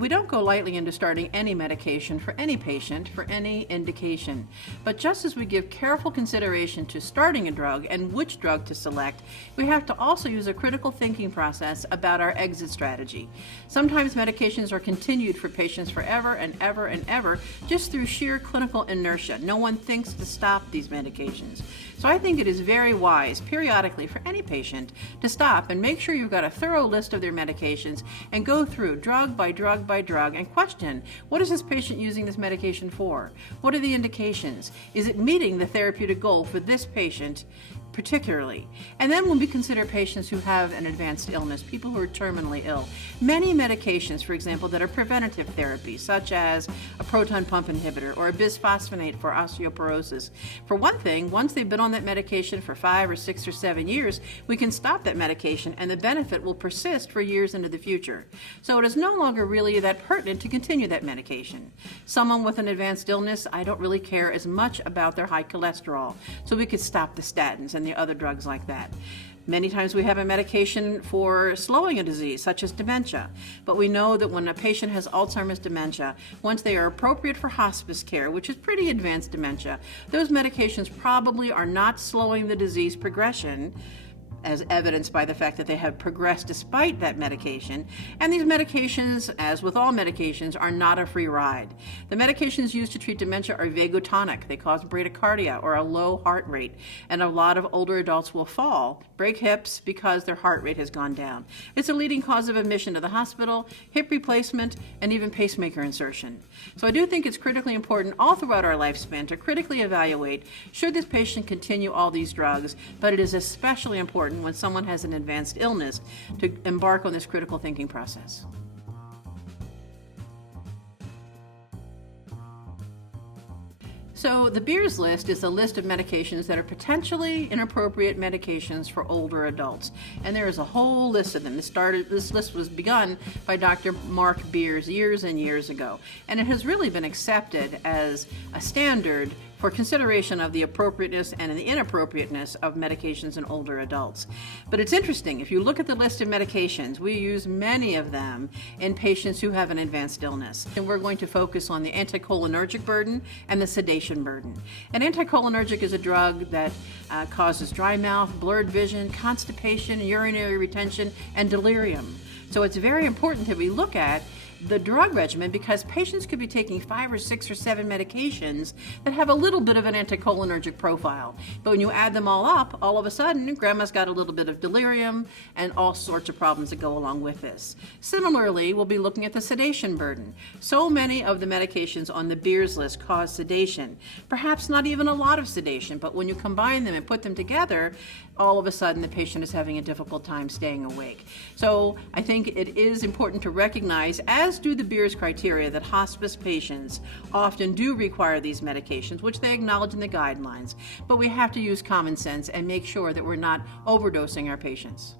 We don't go lightly into starting any medication for any patient for any indication. But just as we give careful consideration to starting a drug and which drug to select, we have to also use a critical thinking process about our exit strategy. Sometimes medications are continued for patients forever and ever and ever just through sheer clinical inertia. No one thinks to stop these medications. So I think it is very wise periodically for any patient to stop and make sure you've got a thorough list of their medications and go through drug by drug by drug and question, what is this patient using this medication for? What are the indications? Is it meeting the therapeutic goal for this patient particularly? And then when we consider patients who have an advanced illness, people who are terminally ill, many medications, for example, that are preventative therapy, such as a proton pump inhibitor or a bisphosphonate for osteoporosis. For one thing, once they've been on that medication for 5 or 6 or 7 years, we can stop that medication and the benefit will persist for years into the future. So it is no longer really that pertinent to continue that medication. Someone with an advanced illness, I don't really care as much about their high cholesterol, so we could stop the statins and the other drugs like that. Many times we have a medication for slowing a disease, such as dementia, but we know that when a patient has Alzheimer's dementia, once they are appropriate for hospice care, which is pretty advanced dementia, those medications probably are not slowing the disease progression, as evidenced by the fact that they have progressed despite that medication. And these medications, as with all medications, are not a free ride. The medications used to treat dementia are vagotonic. They cause bradycardia or a low heart rate. And a lot of older adults will fall, break hips, because their heart rate has gone down. It's a leading cause of admission to the hospital, hip replacement, and even pacemaker insertion. So I do think it's critically important all throughout our lifespan to critically evaluate, should this patient continue all these drugs, but it is especially important when someone has an advanced illness to embark on this critical thinking process. So the Beers list is a list of medications that are potentially inappropriate medications for older adults. And there is a whole list of them. This list was begun by Dr. Mark Beers years and years ago. And it has really been accepted as a standard for consideration of the appropriateness and the inappropriateness of medications in older adults. But it's interesting, if you look at the list of medications, we use many of them in patients who have an advanced illness. And we're going to focus on the anticholinergic burden and the sedation burden. An anticholinergic is a drug that causes dry mouth, blurred vision, constipation, urinary retention, and delirium. So it's very important that we look at the drug regimen, because patients could be taking 5 or 6 or 7 medications that have a little bit of an anticholinergic profile. But when you add them all up, all of a sudden, grandma's got a little bit of delirium and all sorts of problems that go along with this. Similarly, we'll be looking at the sedation burden. So many of the medications on the Beers list cause sedation. Perhaps not even a lot of sedation, but when you combine them and put them together, all of a sudden the patient is having a difficult time staying awake. So I think it is important to recognize, as do the Beers criteria, that hospice patients often do require these medications, which they acknowledge in the guidelines, but we have to use common sense and make sure that we're not overdosing our patients.